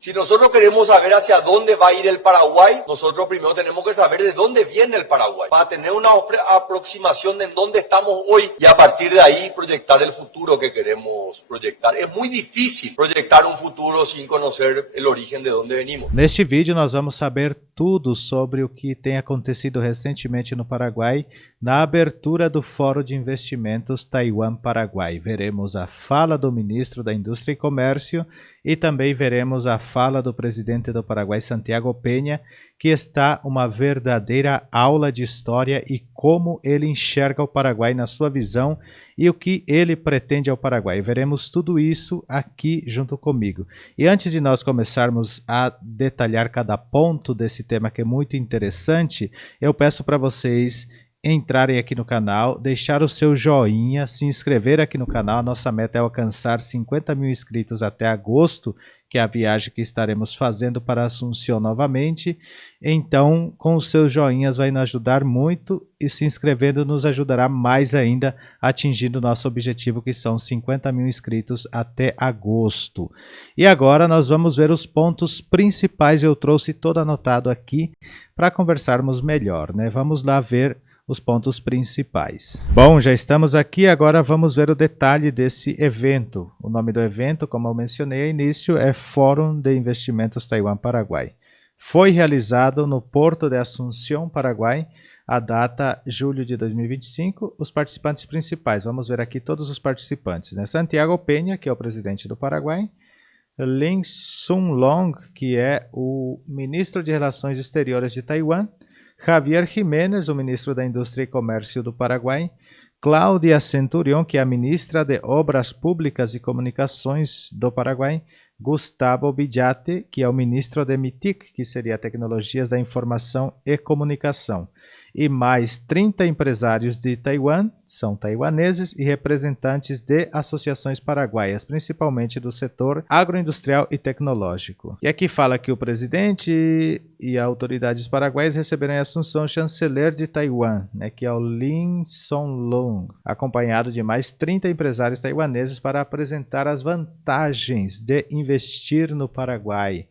Si nosotros queremos saber hacia dónde va a ir el Paraguay, nosotros primero tenemos que saber de dónde viene el Paraguay, para tener una aproximación de en dónde estamos hoy y a partir de ahí proyectar el futuro que queremos proyectar. É muito difícil projetar um futuro sem conhecer o origen de onde venimos. Neste vídeo nós vamos saber tudo sobre o que tem acontecido recentemente no Paraguai, na abertura do Fórum de Investimentos Taiwan-Paraguai. Veremos a fala do ministro da Indústria e Comércio e também veremos a fala do presidente do Paraguai, Santiago Peña, que está uma verdadeira aula de história e como ele enxerga o Paraguai na sua visão e o que ele pretende ao Paraguai. Veremos tudo isso aqui junto comigo. E antes de nós começarmos a detalhar cada ponto desse tema que é muito interessante, eu peço para vocês entrarem aqui no canal, deixar o seu joinha, se inscrever aqui no canal. A nossa meta é alcançar 50 mil inscritos até agosto, que é a viagem que estaremos fazendo para Assunção novamente. Então, com os seus joinhas vai nos ajudar muito e se inscrevendo nos ajudará mais ainda atingindo o nosso objetivo, que são 50 mil inscritos até agosto. E agora nós vamos ver os pontos principais. Eu trouxe todo anotado aqui para conversarmos melhor, né? Vamos lá ver os pontos principais. Bom, já estamos aqui, agora vamos ver o detalhe desse evento. O nome do evento, como eu mencionei ao início, é Fórum de Investimentos Taiwan-Paraguai. Foi realizado no Porto de Assunção, Paraguai, a data julho de 2025. Os participantes principais, vamos ver aqui todos os participantes, né? Santiago Peña, que é o presidente do Paraguai, Lin Sun Long, que é o ministro de Relações Exteriores de Taiwan, Javier Jiménez, o ministro da Indústria e Comércio do Paraguai, Cláudia Centurión, que é a ministra de Obras Públicas e Comunicações do Paraguai, Gustavo Villate, que é o ministro de MITIC, que seria Tecnologias da Informação e Comunicação, e mais 30 empresários de Taiwan, são taiwaneses, e representantes de associações paraguaias, principalmente do setor agroindustrial e tecnológico. E aqui fala que o presidente e autoridades paraguaias receberam em Assunção o chanceler de Taiwan, né, que é o Lin Sun Long, acompanhado de mais 30 empresários taiwaneses para apresentar as vantagens de investir no Paraguai.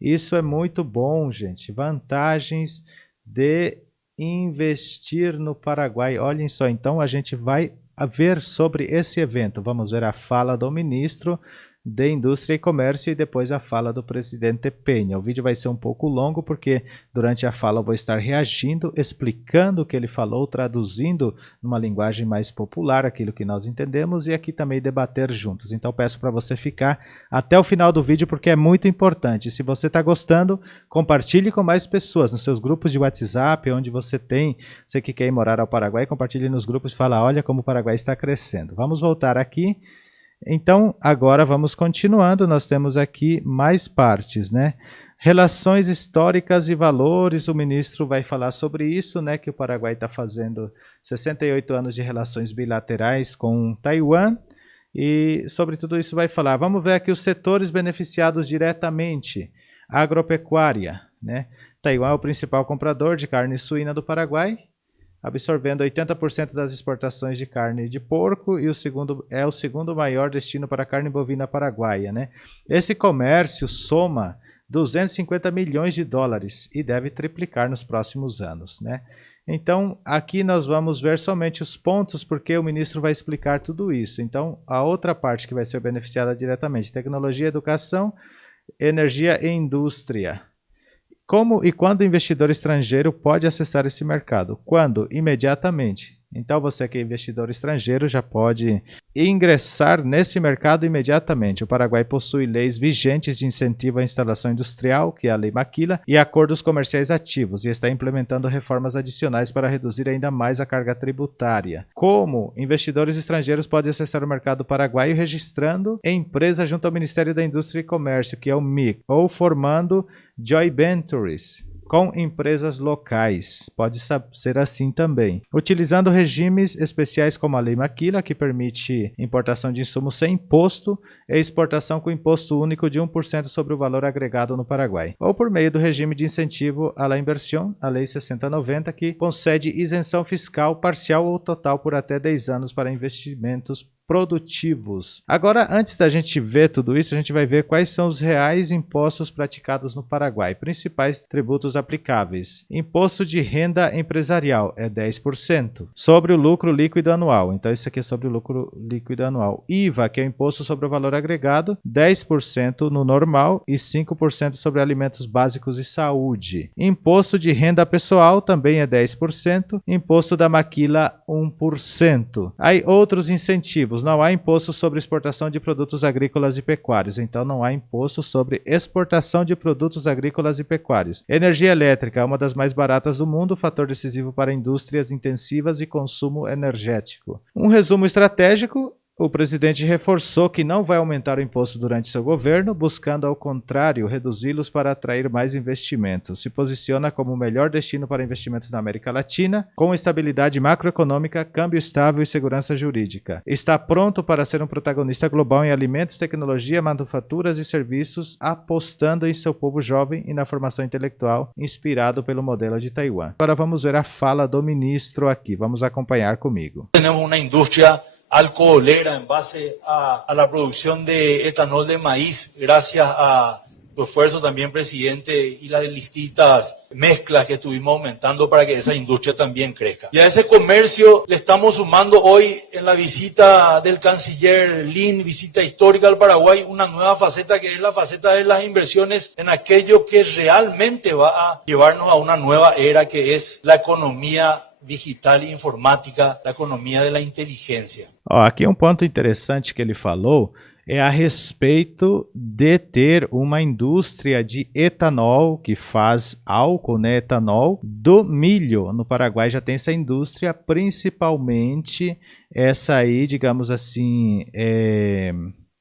Isso é muito bom, gente. Vantagens de investir no Paraguai. Olhem só, então a gente vai ver sobre esse evento. Vamos ver a fala do ministro de Indústria e Comércio e depois a fala do presidente Peña. O vídeo vai ser um pouco longo porque durante a fala eu vou estar reagindo, explicando o que ele falou, traduzindo numa linguagem mais popular aquilo que nós entendemos e aqui também debater juntos. Então peço para você ficar até o final do vídeo porque é muito importante. Se você está gostando, compartilhe com mais pessoas nos seus grupos de WhatsApp, onde você que quer ir morar ao Paraguai, compartilhe nos grupos e fala, olha como o Paraguai está crescendo. Vamos voltar aqui. Então, agora vamos continuando, nós temos aqui mais partes, né? Relações históricas e valores, o ministro vai falar sobre isso, né? Que o Paraguai está fazendo 68 anos de relações bilaterais com Taiwan e sobre tudo isso vai falar. Vamos ver aqui os setores beneficiados diretamente. Agropecuária, né? Taiwan é o principal comprador de carne suína do Paraguai, absorvendo 80% das exportações de carne de porco e o segundo maior destino para a carne bovina paraguaia, né? Esse comércio soma 250 milhões de dólares e deve triplicar nos próximos anos, né? Então, aqui nós vamos ver somente os pontos, porque o ministro vai explicar tudo isso. Então, a outra parte que vai ser beneficiada diretamente, tecnologia, educação, energia e indústria. Como e quando o investidor estrangeiro pode acessar esse mercado? Quando? Imediatamente. Então você que é investidor estrangeiro já pode ingressar nesse mercado imediatamente. O Paraguai possui leis vigentes de incentivo à instalação industrial, que é a Lei Maquila, e acordos comerciais ativos, e está implementando reformas adicionais para reduzir ainda mais a carga tributária. Como investidores estrangeiros podem acessar o mercado paraguaio registrando empresa junto ao Ministério da Indústria e Comércio, que é o MIC, ou formando joint ventures com empresas locais. Pode ser assim também. Utilizando regimes especiais como a Lei Maquila, que permite importação de insumos sem imposto e exportação com imposto único de 1% sobre o valor agregado no Paraguai. Ou por meio do regime de incentivo à la inversión, a Lei 6090, que concede isenção fiscal parcial ou total por até 10 anos para investimentos produtivos. Agora, antes da gente ver tudo isso, a gente vai ver quais são os reais impostos praticados no Paraguai. Principais tributos aplicáveis. Imposto de renda empresarial é 10%. Sobre o lucro líquido anual. Então, isso aqui é sobre o lucro líquido anual. IVA, que é o imposto sobre o valor agregado, 10% no normal e 5% sobre alimentos básicos e saúde. Imposto de renda pessoal também é 10%. Imposto da maquila, 1%. Aí, outros incentivos. Não há imposto sobre exportação de produtos agrícolas e pecuários. Então, não há imposto sobre exportação de produtos agrícolas e pecuários. Energia elétrica é uma das mais baratas do mundo, fator decisivo para indústrias intensivas e consumo energético. Um resumo estratégico. O presidente reforçou que não vai aumentar o imposto durante seu governo, buscando, ao contrário, reduzi-los para atrair mais investimentos. Se posiciona como o melhor destino para investimentos na América Latina, com estabilidade macroeconômica, câmbio estável e segurança jurídica. Está pronto para ser um protagonista global em alimentos, tecnologia, manufaturas e serviços, apostando em seu povo jovem e na formação intelectual, inspirado pelo modelo de Taiwan. Agora vamos ver a fala do ministro aqui. Vamos acompanhar comigo. Temos uma indústria alcoholera en base a la producción de etanol de maíz, gracias a tu esfuerzo también, presidente, y las distintas mezclas que estuvimos aumentando para que esa industria también crezca. Y a ese comercio le estamos sumando hoy, en la visita del canciller Lin, visita histórica al Paraguay, una nueva faceta que es la faceta de las inversiones en aquello que realmente va a llevarnos a una nueva era, que es la economía digital e informática, da economia da inteligência. Aqui um ponto interessante que ele falou é a respeito de ter uma indústria de etanol que faz álcool, né, etanol, do milho. No Paraguai já tem essa indústria, principalmente essa aí, digamos assim,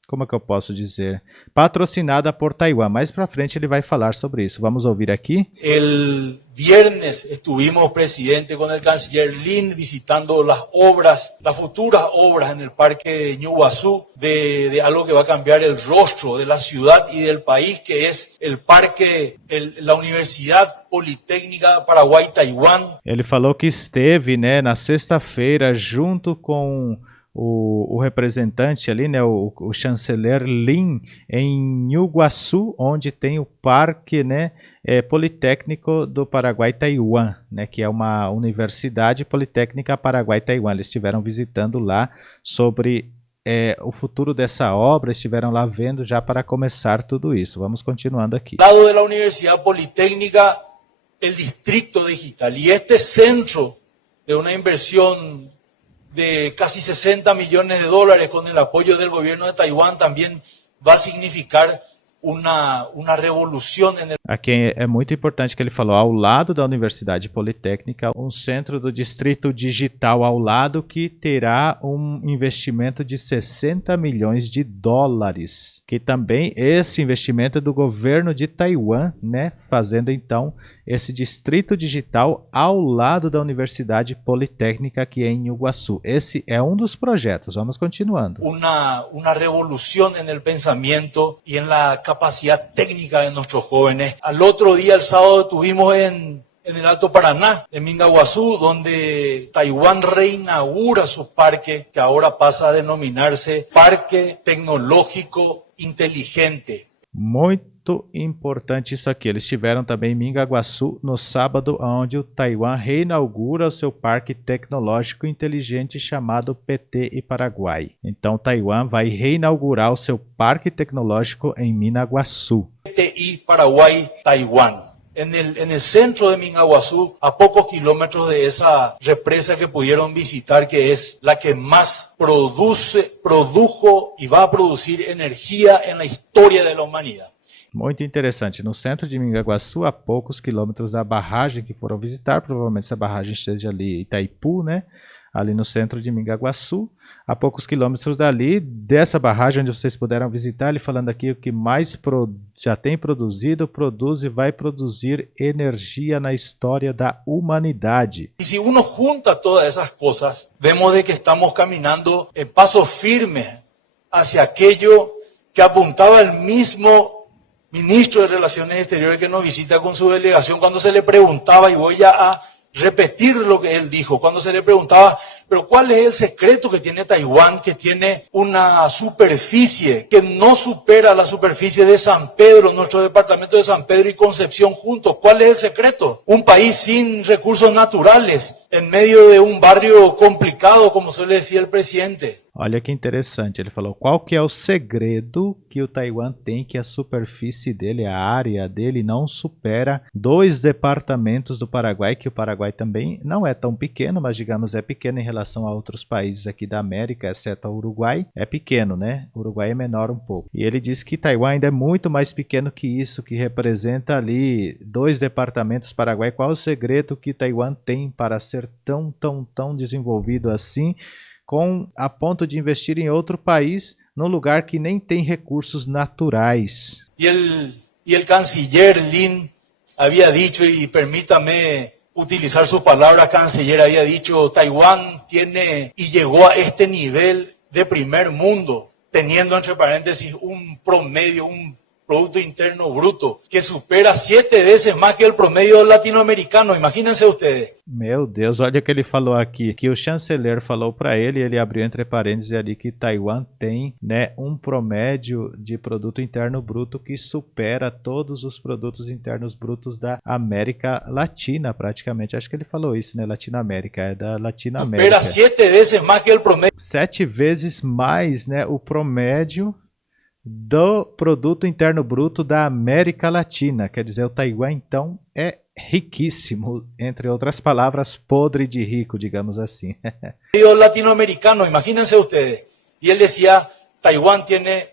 como é que eu posso dizer? Patrocinada por Taiwan. Mais para frente ele vai falar sobre isso. Vamos ouvir aqui. El viernes estuvimos, presidente, con el canciller Lin visitando las obras, las futuras obras en el parque de Ñuguazú, de algo que va a cambiar el rostro de la ciudad y del país, que es el parque, la Universidad Politécnica Paraguay-Taiwan. Ele falou que esteve, né, na sexta-feira junto com o representante ali, né, o chanceler Lin, em Ñuguazú, onde tem o parque, né, Politécnico do Paraguai-Taiwan, né, que é uma universidade politécnica Paraguai-Taiwan. Eles estiveram visitando lá sobre o futuro dessa obra, estiveram lá vendo já para começar tudo isso. Vamos continuando aqui. Ao lado da Universidade Politécnica, o Distrito Digital, e este centro de uma inversão de casi 60 millones de dólares con el apoyo del gobierno de Taiwán también va a significar uma revolução. Aqui é muito importante que ele falou, ao lado da Universidade Politécnica, um centro do Distrito Digital ao lado que terá um investimento de 60 milhões de dólares, que também esse investimento é do governo de Taiwan, né, fazendo então esse Distrito Digital ao lado da Universidade Politécnica que é em Ñuguazú. Esse é um dos projetos. Vamos continuando. Uma revolução no pensamento e na capacidad técnica de nuestros jóvenes. Al otro día, el sábado, estuvimos en el Alto Paraná, en Mingaguazú, donde Taiwán reinaugura su parque, que ahora pasa a denominarse Parque Tecnológico Inteligente. Muito importante isso aqui. Eles estiveram também em Mingaguaçu no sábado, onde o Taiwan reinaugura o seu parque tecnológico inteligente chamado PT e Paraguai. Então, Taiwan vai reinaugurar o seu parque tecnológico em Mingaguaçu. PTI Paraguay, Taiwán. En el centro de Mingaguazú, a pocos kilómetros de esa represa que pudieron visitar, que es la que más produjo y va a producir energía en la historia de la humanidad. Muito interessante. No centro de Mingaguaçu, a poucos quilômetros da barragem que foram visitar, provavelmente essa barragem esteja ali em Itaipu, né? Ali no centro de Mingaguaçu, a poucos quilômetros dali, dessa barragem onde vocês puderam visitar, ele falando aqui o que mais já tem produzido, produz e vai produzir energia na história da humanidade. E se uno junta todas essas coisas, vemos de que estamos caminhando em passo firme hacia aquello que apuntaba el mismo ministro de Relaciones Exteriores que nos visita con su delegación cuando se le preguntaba, y voy a repetir lo que él dijo, cuando se le preguntaba Pero ¿cuál es el secreto que tiene Taiwán, que tiene una superficie que no supera la superficie de San Pedro, nuestro departamento de San Pedro y Concepción juntos? ¿Cuál es el secreto? Un país sin recursos naturales, en medio de um barrio complicado, como suele decir el presidente. Olha que interessante, ele falou qual que é o segredo que o Taiwan tem, que a superfície dele, a área dele não supera 2 departamentos do Paraguai, que o Paraguai também não é tão pequeno, mas digamos é pequeno em relação a outros países aqui da América, exceto o Uruguai, é pequeno, né? O Uruguai é menor um pouco. E ele disse que Taiwan ainda é muito mais pequeno que isso, que representa ali 2 departamentos Paraguai. Qual o segredo que Taiwan tem para ser tão desenvolvido assim, a ponto de investir em outro país, num lugar que nem tem recursos naturais? Y el canciller Lin había dicho, y permítame utilizar su palabra, canciller, había dicho, Taiwán tiene y llegó a este nivel de primer mundo, teniendo entre paréntesis un promedio, un Producto Interno Bruto, que supera 7 veces más que el promedio latinoamericano. Imagínense ustedes. Meu Deus, olha o que ele falou aqui, que o chanceler falou para ele abriu entre parênteses ali que Taiwan tem, né, um promédio de Produto Interno Bruto que supera todos os produtos internos brutos da América Latina, praticamente. Acho que ele falou isso, né, Latinoamérica, é da Latinoamérica. Supera 7 veces más que el promedio. 7 vezes mais, né, o promédio do Produto Interno Bruto da América Latina. Quer dizer, o Taiwan, então, é riquíssimo, entre outras palavras, podre de rico, digamos assim. Latinoamericano, imagínense ustedes. Y él decía, Taiwán tiene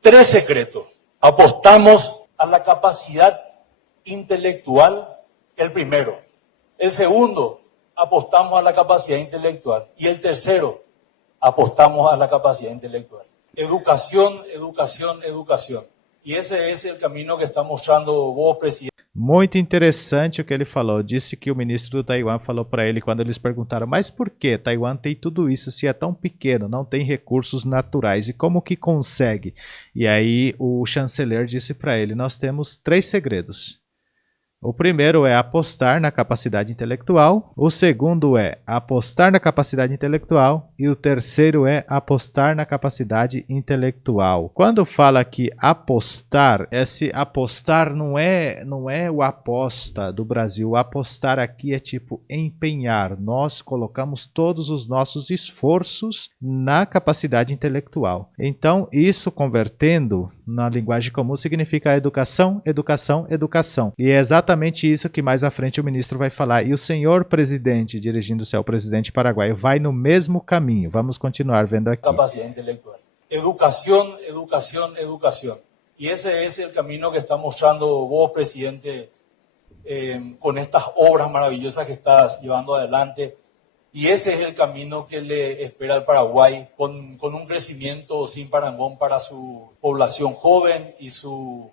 3 secretos. Apostamos a la capacidad intelectual, el primero. El segundo, apostamos a la capacidad intelectual. Y el tercero, apostamos a la capacidad intelectual. Educación, educación, educación. E esse é o caminho que está mostrando vos, presidente. Muito interessante o que ele falou. Disse que o ministro do Taiwan falou para ele quando eles perguntaram, mas por que Taiwan tem tudo isso se é tão pequeno, não tem recursos naturais e como que consegue? E aí o chanceler disse para ele, nós temos 3 segredos. O primeiro é apostar na capacidade intelectual, o segundo é apostar na capacidade intelectual e o terceiro é apostar na capacidade intelectual. Quando fala que apostar, esse apostar não é o aposta do Brasil. O apostar aqui é tipo empenhar. Nós colocamos todos os nossos esforços na capacidade intelectual. Então, isso convertendo na linguagem comum significa educação, educação, educação. E é exatamente isso que mais à frente o ministro vai falar. E o senhor presidente, dirigindo-se ao presidente paraguaio, vai no mesmo caminho. Vamos continuar vendo aqui. Capacidade intelectual. Educação, educação, educação. E esse é o caminho que está mostrando vos, presidente, com estas obras maravillosas que estás llevando adelante. Y ese es el camino que le espera al Paraguay, con un crecimiento sin parangón para su población joven y su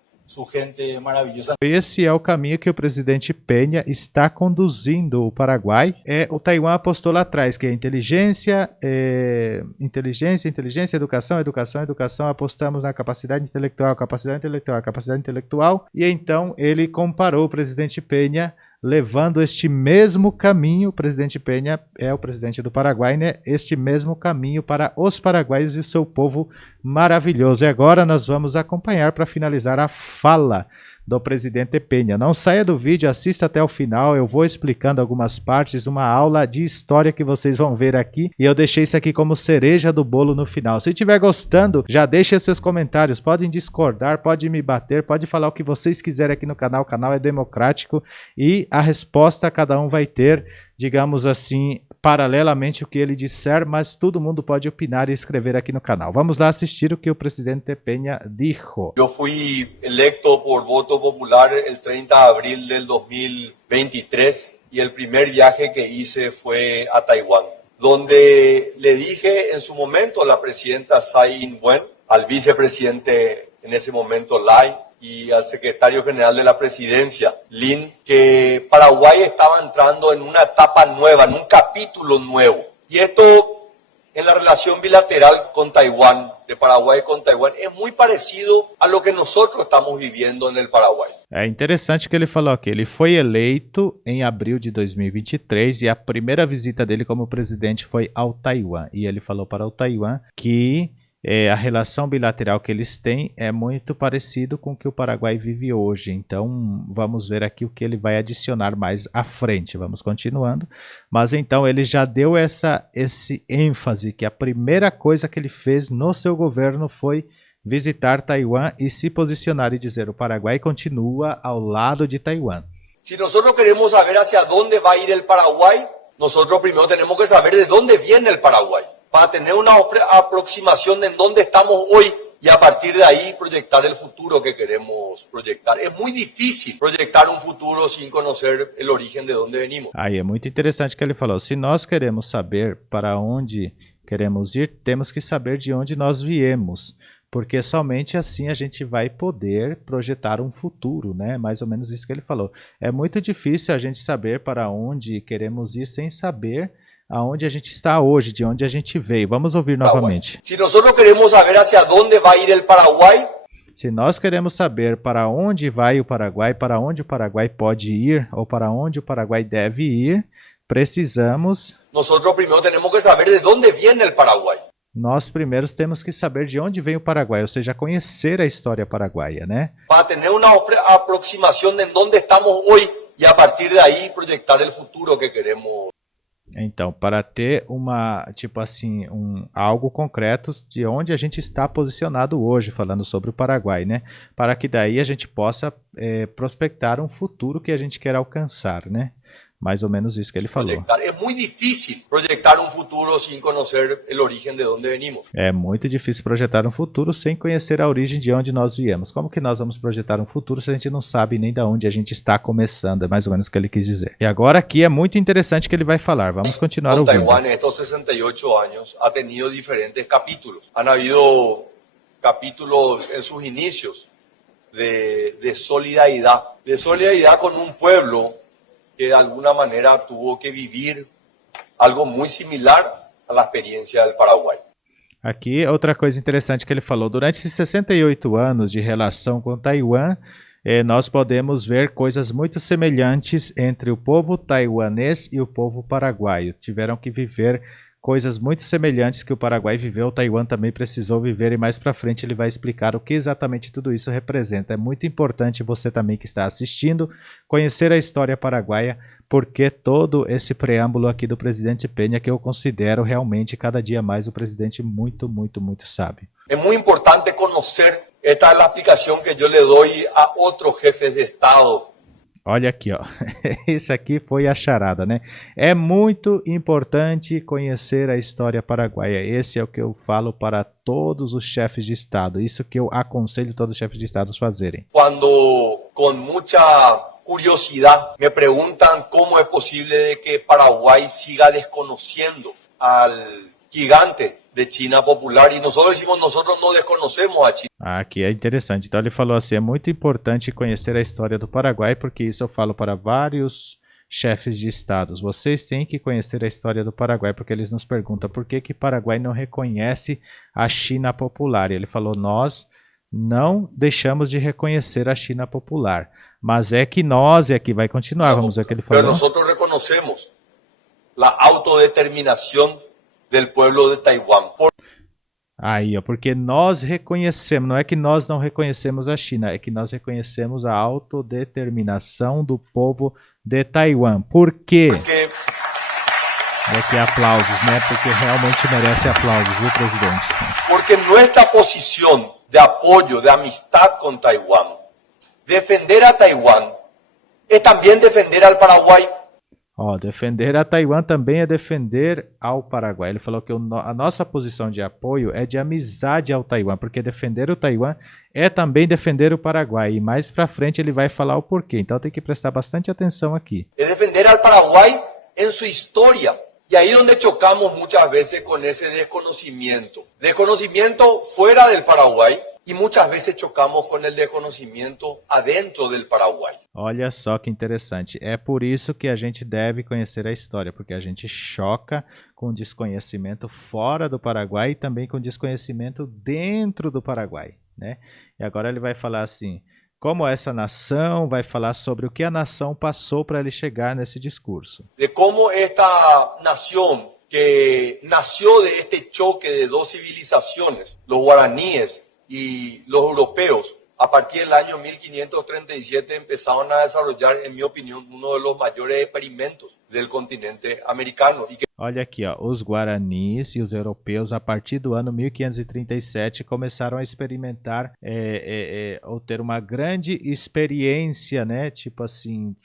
gente maravilhosa. Esse é o caminho que o presidente Peña está conduzindo o Paraguai. O Taiwan apostou lá atrás, que é inteligência, educação, educação, educação. Apostamos na capacidade intelectual, capacidade intelectual, capacidade intelectual. E então ele comparou o presidente Peña levando este mesmo caminho. O presidente Peña é o presidente do Paraguai, né? Este mesmo caminho para os paraguaios e seu povo maravilhoso. E agora nós vamos acompanhar para finalizar a fala do presidente Peña. Não saia do vídeo, assista até o final, eu vou explicando algumas partes, uma aula de história que vocês vão ver aqui, e eu deixei isso aqui como cereja do bolo no final. Se estiver gostando, já deixe seus comentários, podem discordar, pode me bater, pode falar o que vocês quiserem aqui no canal, o canal é democrático, e a resposta cada um vai ter, digamos assim, paralelamente o que ele disser, mas todo mundo pode opinar e escrever aqui no canal. Vamos lá assistir o que o presidente Peña dijo. Yo fui electo por voto popular el 30 de abril del 2023 y el primer viaje que hice fue a Taiwán, donde le dije en su momento a la presidenta Tsai Ing-wen, al vicepresidente en ese momento Lai y al secretario general de la presidencia, Lin, que Paraguay estaba entrando en una etapa nueva, en un capítulo nuevo. Y esto en la relación bilateral con Taiwán, de Paraguay con Taiwán, es muy parecido a lo que nosotros estamos viviendo en el Paraguay. É interessante que ele falou que ele foi eleito em abril de 2023 e a primeira visita dele como presidente foi ao Taiwan. E ele falou para o Taiwan que a relação bilateral que eles têm é muito parecido com o que o Paraguai vive hoje. Então vamos ver aqui o que ele vai adicionar mais à frente. Vamos continuando. Mas então ele já deu esse ênfase que a primeira coisa que ele fez no seu governo foi visitar Taiwan e se posicionar e dizer: o Paraguai continua ao lado de Taiwan. Si nosotros queremos saber hacia dónde va a ir el Paraguay, nosotros primero tenemos que saber de dónde viene el Paraguay, para tener una aproximación de en dónde estamos hoy y a partir de ahí proyectar el futuro que queremos proyectar. Es muy difícil proyectar un futuro sin conocer el origen de dónde venimos. Aí é muito interessante que ele falou: se nós queremos saber para onde queremos ir, temos que saber de onde nós viemos. Porque somente assim a gente vai poder projetar um futuro, né? Mais ou menos isso que ele falou. É muito difícil a gente saber para onde queremos ir sem saber aonde a gente está hoje, de onde a gente veio. Vamos ouvir novamente. Se nós queremos saber hacia dónde vai ir o Paraguai, se nós queremos saber para onde vai o Paraguai, para onde o Paraguai pode ir ou para onde o Paraguai deve ir, precisamos. Nós primeiro temos que saber de onde vem o Paraguai. Nós primeiros temos que saber de onde vem o Paraguai, ou seja, conhecer a história paraguaia, né? Para ter uma aproximação de onde estamos hoje e a partir daí projetar o futuro que queremos. Então, para ter tipo assim, algo concreto de onde a gente está posicionado hoje, falando sobre o Paraguai, né? Para que daí a gente possa prospectar um futuro que a gente quer alcançar, né? Mais ou menos isso que ele falou. É muito difícil projetar um futuro sem conhecer o origem de onde venimos. É muito difícil projetar um futuro sem conhecer a origem de onde nós viemos. Como que nós vamos projetar um futuro se a gente não sabe nem de onde a gente está começando? É mais ou menos o que ele quis dizer. E agora aqui é muito interessante que ele vai falar. Vamos continuar ouvindo. Taiwan, nestes 68 anos, ha tenido diferentes capítulos. Han habido capítulos em seus inícios de solidaridad. De solidaridad com um pueblo que de alguna manera tuvo que vivir algo muy similar a la experiencia del Paraguay. Aqui, outra coisa interessante que ele falou: durante esses 68 anos de relação com Taiwan, nós podemos ver coisas muito semelhantes entre o povo taiwanês e o povo paraguaio. Tiveram que viver coisas muito semelhantes que o Paraguai viveu, o Taiwan também precisou viver, e mais para frente ele vai explicar o que exatamente tudo isso representa. É muito importante você também que está assistindo conhecer a história paraguaia, porque todo esse preâmbulo aqui do presidente Peña, que eu considero realmente cada dia mais o presidente muito, muito, muito sábio. É muito importante conhecer, esta é a aplicação que eu lhe dou a outros jefes de Estado. Olha aqui, ó. Esse aqui foi a charada, né? É muito importante conhecer a história paraguaia. Esse é o que eu falo para todos os chefes de Estado. Isso que eu aconselho todos os chefes de Estado a fazerem. Quando, com muita curiosidade, me perguntam como é possível que Paraguai siga desconhecendo al gigante de China popular, e nós decimos, nós não desconhecemos a China. Aqui é interessante. Então ele falou assim: é muito importante conhecer a história do Paraguai, porque isso eu falo para vários chefes de estados. Vocês têm que conhecer a história do Paraguai, porque eles nos perguntam por que Paraguai não reconhece a China popular. E ele falou: nós não deixamos de reconhecer a China popular, mas é que nós, e aqui vai continuar, vamos ver o que ele falou. Mas nós reconhecemos a autodeterminação do povo de Taiwan. Aí, ó, porque nós reconhecemos, não é que nós não reconhecemos a China, é que nós reconhecemos a autodeterminação do povo de Taiwan. Por quê? Porque... E aqui aplausos, né? Porque realmente merece aplausos, viu, presidente? Porque nossa posição de apoio, de amistad com Taiwan, defender a Taiwan, é também defender ao Paraguai. Ó, defender a Taiwan também é defender ao Paraguai. Ele falou que a nossa posição de apoio é de amizade ao Taiwan, porque defender o Taiwan é também defender o Paraguai. E mais pra frente ele vai falar o porquê. Então tem que prestar bastante atenção aqui. É defender ao Paraguai em sua história. E aí onde chocamos muitas vezes com esse desconhecimento. Desconhecimento fora do Paraguai. E muitas vezes chocamos com o desconhecimento adentro do Paraguai. Olha só que interessante. É por isso que a gente deve conhecer a história, porque a gente choca com desconhecimento fora do Paraguai e também com desconhecimento dentro do Paraguai, né? E agora ele vai falar assim: como essa nação, vai falar sobre o que a nação passou para ele chegar nesse discurso. de cómo esta nación que nació de este choque de dos civilizaciones, los guaraníes y los europeos, a partir del año 1537 empezaron a desarrollar, en mi opinión, uno de los mayores experimentos del continente americano. Y que Olha aqui, ó, os guaranis e os europeus, a partir do ano 1537, começaram a experimentar ou ter uma grande experiência, né? Tipo assim,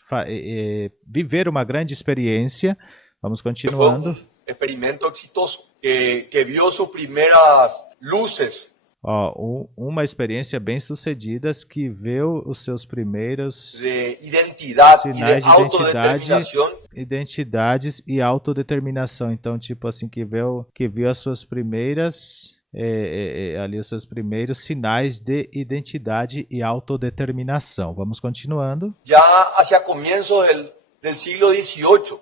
viver uma grande experiência. Vamos fue continuando. un experimento exitoso que vio sus primeras luces Ó, uma experiência bem sucedida que viu os seus primeiros de identidad y de sinais de autodeterminación identidades e autodeterminação. Então, tipo assim, que viu as suas primeiras ali os seus primeiros sinais de identidade e autodeterminação. Vamos continuando. ya hacia comienzos del siglo XVIII,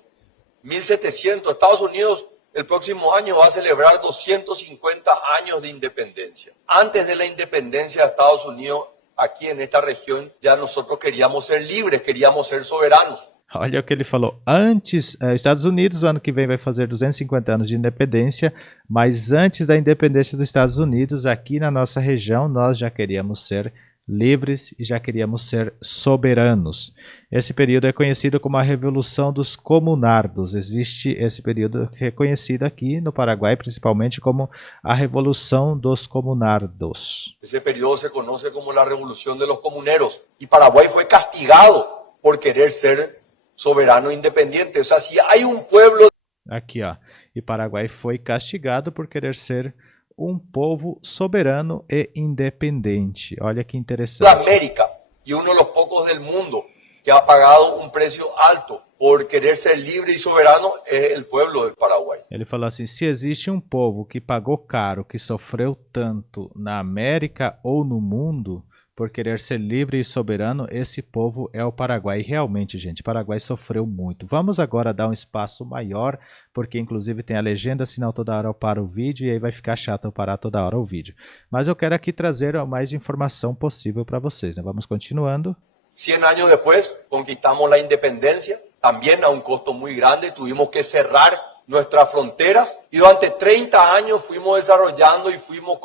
1700, Estados Unidos el próximo año va a celebrar 250 años de independencia. Antes de la independencia de Estados Unidos, aquí en esta región, ya nosotros queríamos ser libres, queríamos ser soberanos. Olha o que ele falou. Antes, Estados Unidos, o ano que vem vai fazer 250 anos de independência, mas antes da independência dos Estados Unidos, aqui na nossa região, nós já queríamos ser livres e já queríamos ser soberanos. Esse período é conhecido como a Revolução dos Comunardos. Existe esse período reconhecido aqui no Paraguai, principalmente como a Revolução dos Comunardos. Ese periodo se conoce como la Revolución de los Comuneros. Y Paraguay fue castigado por querer ser soberano e independiente. O sea, si hay un pueblo Aqui, ó. E Paraguai foi castigado por querer ser um povo soberano e independente. Olha que de interessante. América y uno de los pocos del mundo que ha pagado un precio alto por querer ser libre y soberano es el pueblo del Paraguay. Ele falou assim, se existe um povo que pagou caro, que sofreu tanto na América ou no mundo por querer ser livre e soberano, esse povo é o Paraguai. E realmente, gente, o Paraguai sofreu muito. Vamos agora dar um espaço maior, porque inclusive tem a legenda, senão toda hora eu paro o vídeo e aí vai ficar chato eu parar toda hora o vídeo. Mas eu quero aqui trazer a mais informação possível para vocês, né? Vamos continuando. 100 años después conquistamos la independencia, también a un costo muy grande, tuvimos que cerrar nuestras fronteras y durante 30 años fuimos desarrollando y fuimos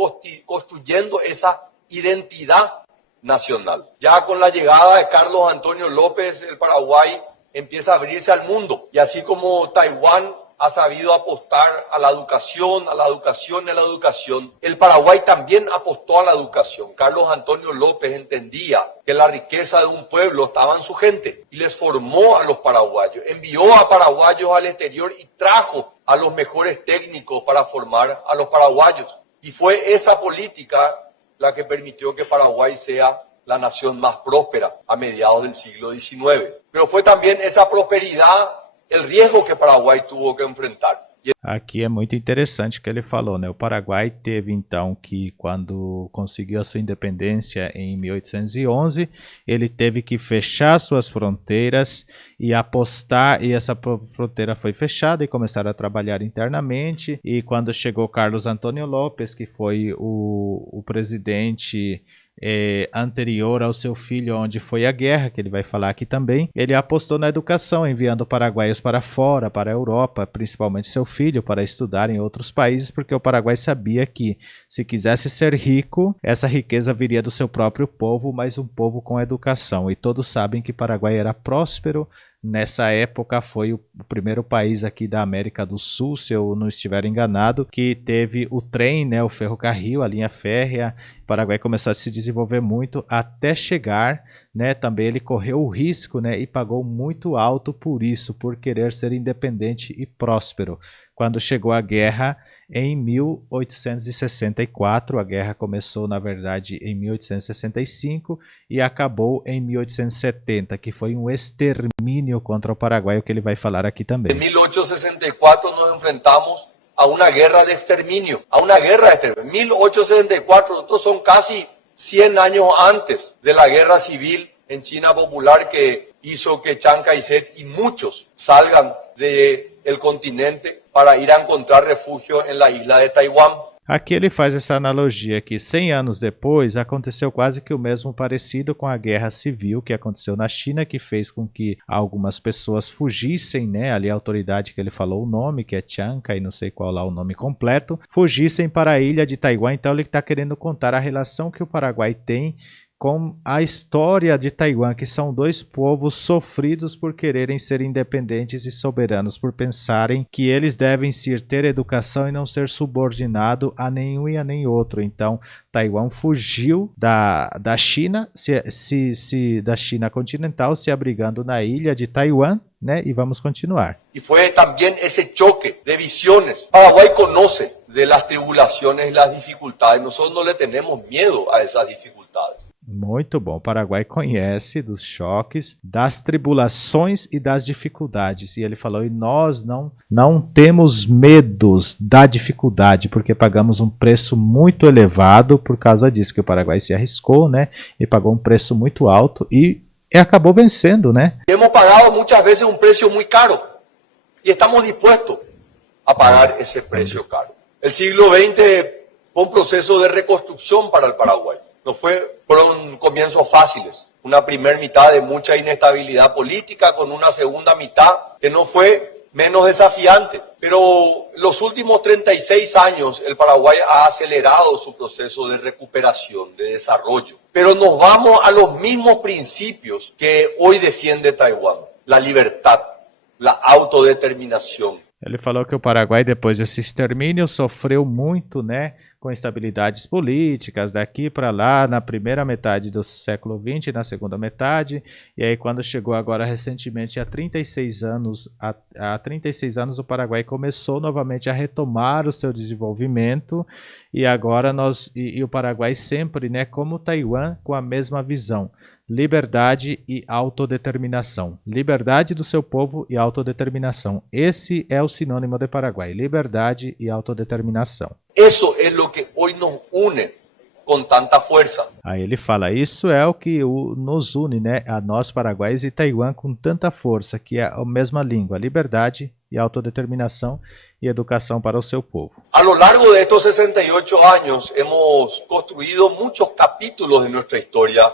construyendo esa identidad nacional. Ya con la llegada de Carlos Antonio López, el Paraguay empieza a abrirse al mundo. Y así como Taiwán ha sabido apostar a la educación, a la educación y a la educación, el Paraguay también apostó a la educación. Carlos Antonio López entendía que la riqueza de un pueblo estaba en su gente y les formó a los paraguayos, envió a paraguayos al exterior y trajo a los mejores técnicos para formar a los paraguayos. Y fue esa política la que permitió que Paraguay sea la nación más próspera a mediados del siglo XIX. Pero fue también esa prosperidad el riesgo que Paraguay tuvo que enfrentar. Aqui é muito interessante o que ele falou, né? O Paraguai teve então que, quando conseguiu a sua independência em 1811, ele teve que fechar suas fronteiras e apostar, e essa fronteira foi fechada e começaram a trabalhar internamente. E quando chegou Carlos Antônio Lopes, que foi o presidente anterior ao seu filho, onde foi a guerra, que ele vai falar aqui também, ele apostou na educação, enviando paraguaios para fora, para a Europa, principalmente seu filho, para estudar em outros países, porque o Paraguai sabia que, se quisesse ser rico, essa riqueza viria do seu próprio povo, mas um povo com educação. E todos sabem que o Paraguai era próspero. Nessa época foi o primeiro país aqui da América do Sul, se eu não estiver enganado, que teve o trem, né, o ferrocarril, a linha férrea. O Paraguai começou a se desenvolver muito até chegar, né, também ele correu o risco, né, e pagou muito alto por isso, por querer ser independente e próspero. Quando chegou a guerra em 1864, a guerra começou na verdade em 1865 e acabou em 1870, que foi um extermínio contra o Paraguai, o que ele vai falar aqui também. En 1864 nos enfrentamos a una guerra de exterminio, a una guerra de exterminio. 1864, nosotros son casi 100 años antes de la guerra civil en China popular que hizo que Chiang Kai-shek y muchos salgan del continente para ir a encontrar refugio en la isla de Taiwán. Aqui ele faz essa analogia que 100 anos depois aconteceu quase que o mesmo parecido com a guerra civil que aconteceu na China, que fez com que algumas pessoas fugissem, né? Ali a autoridade que ele falou o nome, que é Chiang Kai, não sei qual lá o nome completo, fugissem para a ilha de Taiwan. Então ele está querendo contar a relação que o Paraguai tem com a história de Taiwan, que são dois povos sofridos por quererem ser independentes e soberanos, por pensarem que eles devem sim ter educação e não ser subordinado a nenhum e a nem outro. Então, Taiwan fugiu da China, da China continental, se abrigando na ilha de Taiwan, né? E vamos continuar. Y fue también ese choque de visiones. Paraguay conoce de las tribulaciones y las dificultades. Nosotros no le tenemos miedo a esas dificultades. Muito bom. O Paraguai conhece dos choques, das tribulações e das dificuldades. E ele falou, e nós não temos medos da dificuldade, porque pagamos um preço muito elevado por causa disso, que o Paraguai se arriscou, né? E pagou um preço muito alto e acabou vencendo, né? Hemos pagado muchas veces un precio muy caro y estamos dispuestos a pagar ese precio caro. El siglo XX fue un proceso de reconstrucción para el Paraguay. No fueron comienzos fáciles. Una primera mitad de mucha inestabilidad política con una segunda mitad que no fue menos desafiante. Pero los últimos 36 años el Paraguay ha acelerado su proceso de recuperación, de desarrollo. Pero nos vamos a los mismos principios que hoy defiende Taiwán. La libertad, la autodeterminación. Ele falou que o Paraguai, depois desse extermínio, sofreu muito, né, com instabilidades políticas daqui para lá, na primeira metade do século XX, na segunda metade, e aí quando chegou agora recentemente há 36 anos, o Paraguai começou novamente a retomar o seu desenvolvimento, e agora o Paraguai sempre, né, como Taiwan, com a mesma visão. Liberdade e autodeterminação. Liberdade do seu povo e autodeterminação. Esse é o sinônimo de Paraguai. Liberdade e autodeterminação. Eso es lo que hoy nos une con tanta fuerza. Aí ele fala, isso é o que nos une, né, a nós paraguaios e Taiwan com tanta força, que é a mesma língua, liberdade e autodeterminação e educação para o seu povo. A lo largo de estos 68 años hemos construido muchos capítulos de nuestra historia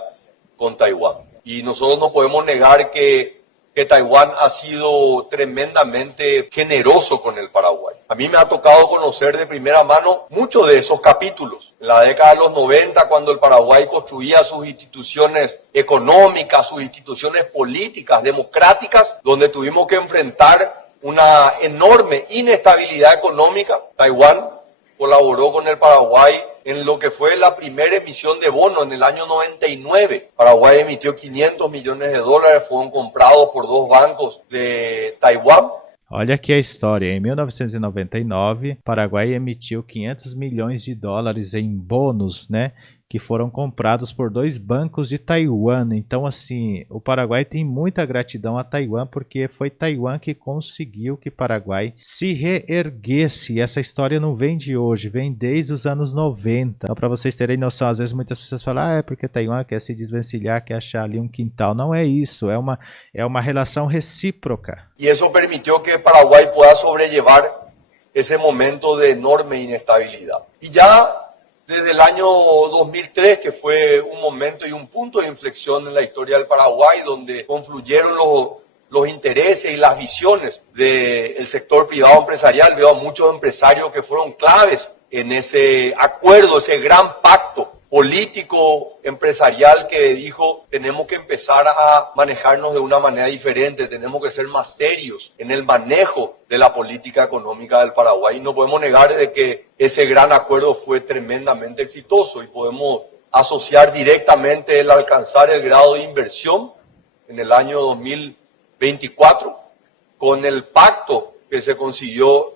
con Taiwán. Y nosotros no podemos negar que Taiwán ha sido tremendamente generoso con el Paraguay. A mí me ha tocado conocer de primera mano muchos de esos capítulos. En la década de los 90, cuando el Paraguay construía sus instituciones económicas, sus instituciones políticas, democráticas, donde tuvimos que enfrentar una enorme inestabilidad económica, Taiwán colaboró con el Paraguay en lo que fue la primera emisión de bonos en el año 99. Paraguay emitió 500 millones de dólares, fueron comprados por 2 bancos de Taiwán. Olha aqui a história. Em 1999, Paraguai emitiu 500 milhões de dólares em bônus, né? Que foram comprados por 2 bancos de Taiwan. Então, assim, o Paraguai tem muita gratidão a Taiwan, porque foi Taiwan que conseguiu que Paraguai se reerguesse. E essa história não vem de hoje, vem desde os anos 90. Então, para vocês terem noção, às vezes muitas pessoas falam, é porque Taiwan quer se desvencilhar, quer achar ali um quintal. Não é isso, é uma relação recíproca. E isso permitiu que Paraguai pueda sobrellevar esse momento de enorme inestabilidad. E já desde el año 2003, que fue un momento y un punto de inflexión en la historia del Paraguay, donde confluyeron los intereses y las visiones del sector privado empresarial. Veo a muchos empresarios que fueron claves en ese acuerdo, ese gran pacto político empresarial que dijo, tenemos que empezar a manejarnos de una manera diferente, tenemos que ser más serios en el manejo de la política económica del Paraguay. No podemos negar de que ese gran acuerdo fue tremendamente exitoso y podemos asociar directamente el alcanzar el grado de inversión en el año 2024 con el pacto que se consiguió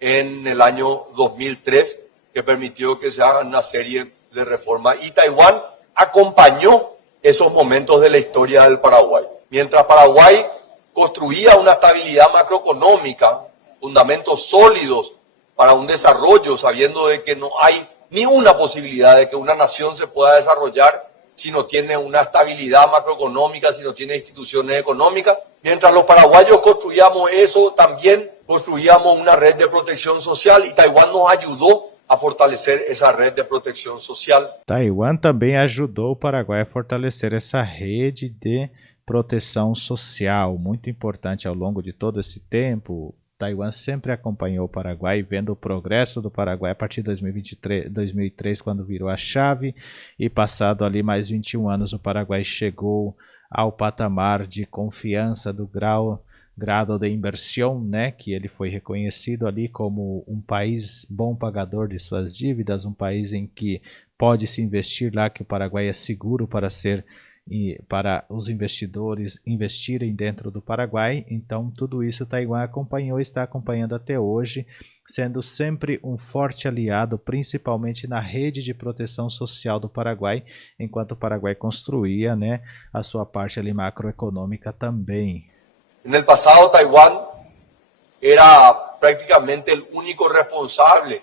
en el año 2003, que permitió que se hagan una serie de reforma, y Taiwán acompañó esos momentos de la historia del Paraguay. Mientras Paraguay construía una estabilidad macroeconómica, fundamentos sólidos para un desarrollo, sabiendo de que no hay ni una posibilidad de que una nación se pueda desarrollar si no tiene una estabilidad macroeconómica, si no tiene instituciones económicas. Mientras los paraguayos construíamos eso, también construíamos una red de protección social, y Taiwán nos ayudó a fortalecer esa red de protección social. Taiwan também ajudou o Paraguai a fortalecer essa rede de proteção social, muito importante ao longo de todo esse tempo. Taiwan sempre acompanhou o Paraguai, vendo o progresso do Paraguai a partir de 2003, quando virou a chave, e passado ali mais 21 anos, o Paraguai chegou ao patamar de confiança do grado de inversão, né, que ele foi reconhecido ali como um país bom pagador de suas dívidas, um país em que pode se investir lá, que o Paraguai é seguro para os investidores investirem dentro do Paraguai. Então tudo isso Taiwan acompanhou e está acompanhando até hoje, sendo sempre um forte aliado, principalmente na rede de proteção social do Paraguai, enquanto o Paraguai construía, né, a sua parte ali macroeconômica também. En el pasado, Taiwán era prácticamente el único responsable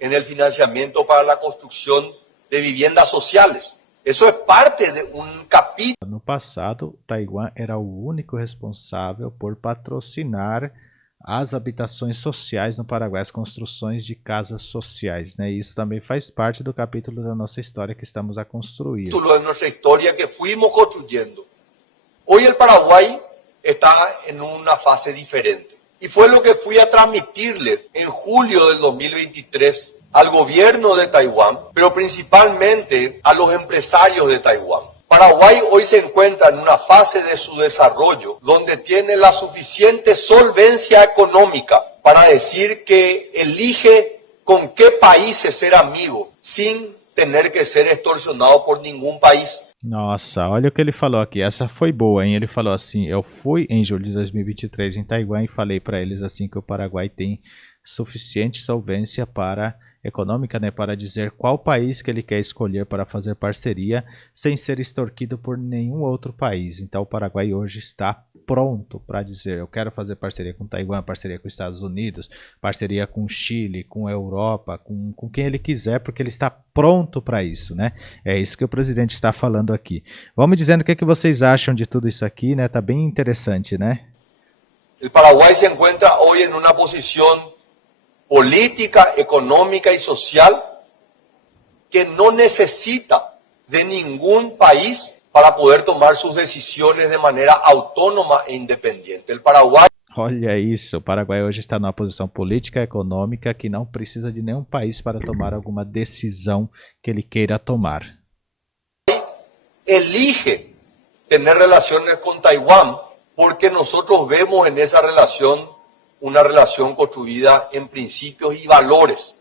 en el financiamiento para la construcción de viviendas sociales. Eso es parte de un capítulo. No passado, Taiwan era o único responsável por patrocinar as habitações sociais no Paraguai, as construções de casas sociais, né? Isso também faz parte do capítulo da nossa história que estamos a construir. De nuestra historia que fuimos construyendo. Hoy el Paraguay está en una fase diferente. Y fue lo que fui a transmitirle en julio del 2023 al gobierno de Taiwán, pero principalmente a los empresarios de Taiwán. Paraguay hoy se encuentra en una fase de su desarrollo donde tiene la suficiente solvencia económica para decir que elige con qué países ser amigo sin tener que ser extorsionado por ningún país. Nossa, olha o que ele falou aqui, essa foi boa, hein? Ele falou assim, eu fui em julho de 2023 em Taiwan e falei para eles assim que o Paraguai tem suficiente solvência econômica, né, para dizer qual país que ele quer escolher para fazer parceria sem ser extorquido por nenhum outro país. Então o Paraguai hoje está pronto para dizer, eu quero fazer parceria com Taiwan, parceria com os Estados Unidos, parceria com Chile, com a Europa, com quem ele quiser, porque ele está pronto para isso, né? É isso que o presidente está falando aqui. Vamos dizendo o que vocês acham de tudo isso aqui, né? Tá bem interessante, né? O Paraguai se encontra hoje em uma posição política, económica y social que no necesita de ningún país para poder tomar sus decisiones de manera autónoma e independiente. El Paraguay... Olha isso, o Paraguai hoje está numa posição política e econômica que não precisa de nenhum país para tomar alguma decisão que ele queira tomar. Elige tener relaciones con Taiwán porque nosotros vemos en esa relación una relación construida en principios y valores.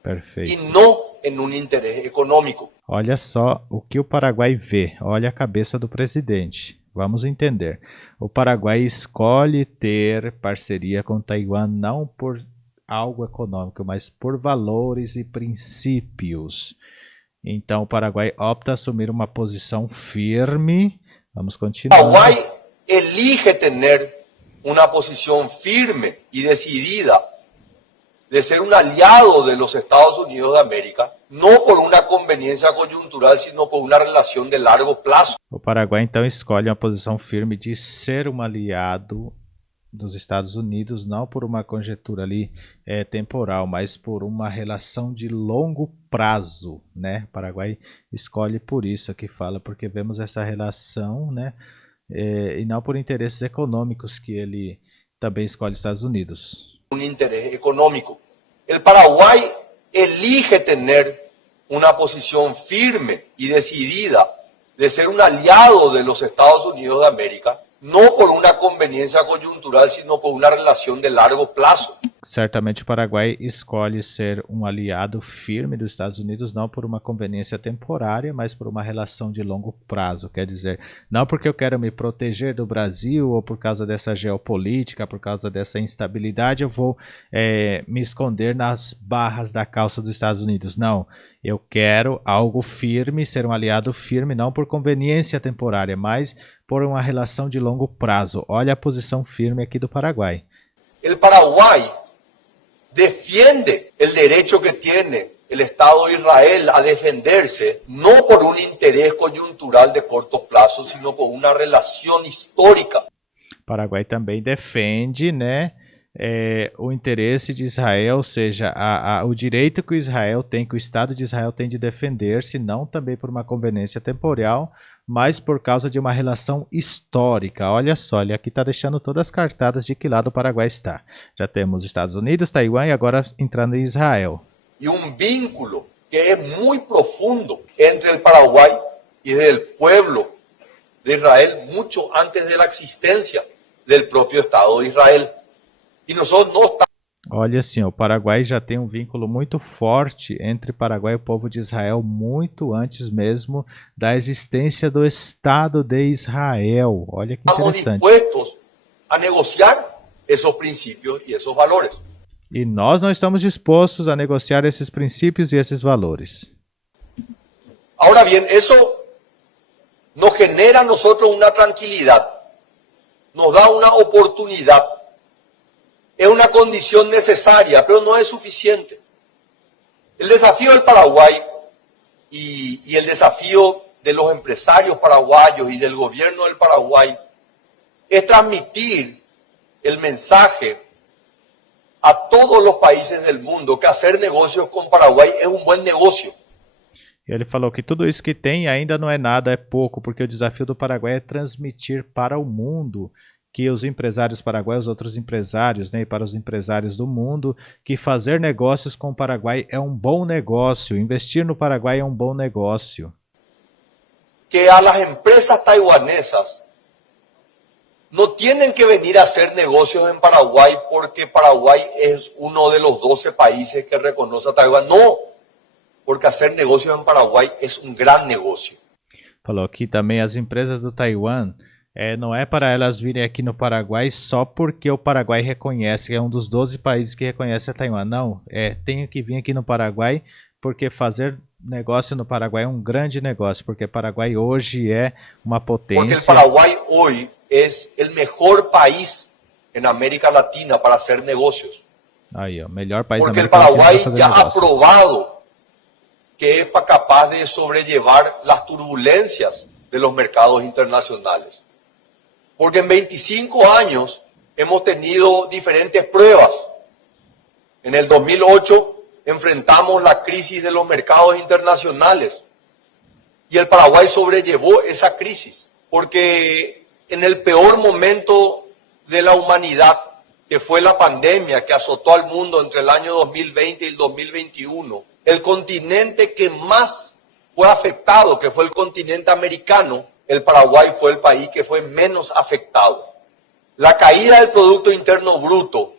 Perfeito. Y no en un interés económico. Olha só o que o Paraguai vê, olha a cabeça do presidente. Vamos entender. O Paraguai escolhe ter parceria com Taiwan não por algo econômico, mas por valores e princípios. Então o Paraguai opta assumir uma posição firme. Vamos continuar. O Paraguai elige tener una posición firme y decidida de ser un aliado de los Estados Unidos de América, no por una conveniencia coyuntural, sino por una relación de largo plazo. O Paraguai então escolhe uma posição firme de ser um aliado dos Estados Unidos, não por uma conjectura ali temporal, mas por uma relação de longo prazo, né? O Paraguai escolhe por isso aqui fala, porque vemos essa relação, né? E não por interesses econômicos que ele também escolhe Estados Unidos. Un interés económico. El Paraguay elige tener una posición firme y decidida de ser un aliado de los Estados Unidos de América, no por una conveniencia coyuntural, sino por una relación de largo plazo. Certamente o Paraguai escolhe ser um aliado firme dos Estados Unidos, não por uma conveniência temporária, mas por uma relação de longo prazo. Quer dizer, não porque eu quero me proteger do Brasil ou por causa dessa geopolítica, por causa dessa instabilidade, eu vou me esconder nas barras da calça dos Estados Unidos. Não, eu quero algo firme, ser um aliado firme, não por conveniência temporária, mas por uma relação de longo prazo. Olha a posição firme aqui do Paraguai. El Paraguay defiende el derecho que tiene el Estado de Israel a defenderse, no por un interés coyuntural de corto plazo, sino por una relación histórica. O Paraguai também defende, né, o interesse de Israel, ou seja, o direito que o Israel tem, que o Estado de Israel tem de defender-se, não também por uma conveniência temporal, mas por causa de uma relação histórica. Olha só, ele aqui está deixando todas as cartadas de que lado o Paraguai está. Já temos Estados Unidos, Taiwan e agora entrando em Israel. Y un vínculo que es muy profundo entre el Paraguay y el pueblo de Israel mucho antes de la existencia del propio Estado de Israel. Y nosotros no estamos... Olha assim, o Paraguai já tem um vínculo muito forte entre Paraguai e o povo de Israel muito antes mesmo da existência do Estado de Israel. Olha que interessante. dispuestos a negociar esos principios y esos valores. E nós não estamos dispostos a negociar esses princípios e esses valores. Ahora bien, eso nos genera a nosotros una tranquilidad, nos da una oportunidad, es una condición necesaria, pero no es suficiente. El desafío del Paraguay y el desafío de los empresarios paraguayos y del gobierno del Paraguay es transmitir el mensaje a todos los países del mundo que hacer negocios con Paraguay es un buen negocio. Ele falou que tudo isso que tem ainda não é nada, é pouco, porque o desafio do Paraguai é transmitir para o mundo que os empresários paraguaios, outros empresários, né, e para os empresários do mundo, que fazer negócios com o Paraguai é um bom negócio, investir no Paraguai é um bom negócio. Que a las empresas taiwanesas no tienen que venir a hacer negocios en Paraguay porque Paraguay es uno de los 12 países que reconoce a Taiwán. No, porque hacer negocios en Paraguay es un gran negocio. Falou que também as empresas do Taiwan, não é para elas virem aqui no Paraguai só porque o Paraguai reconhece, que é um dos 12 países que reconhece a Taiwan. Não, tem que vir aqui no Paraguai porque fazer negócio no Paraguai é um grande negócio, porque o Paraguai hoje é uma potência. Porque o Paraguai hoje es el mejor país en América Latina para hacer negocios. Aí, ó, melhor país porque da América Latina Paraguay para fazer ya ha negócio. probado que es capaz de sobrellevar las turbulencias de los mercados internacionales. Porque en 25 años hemos tenido diferentes pruebas. En el 2008 enfrentamos la crisis de los mercados internacionales y el Paraguay sobrellevó esa crisis. Porque en el peor momento de la humanidad, que fue la pandemia que azotó al mundo entre el año 2020 y el 2021, el continente que más fue afectado, que fue el continente americano, el Paraguay fue el país que fue menos afectado. La caída del Producto Interno Bruto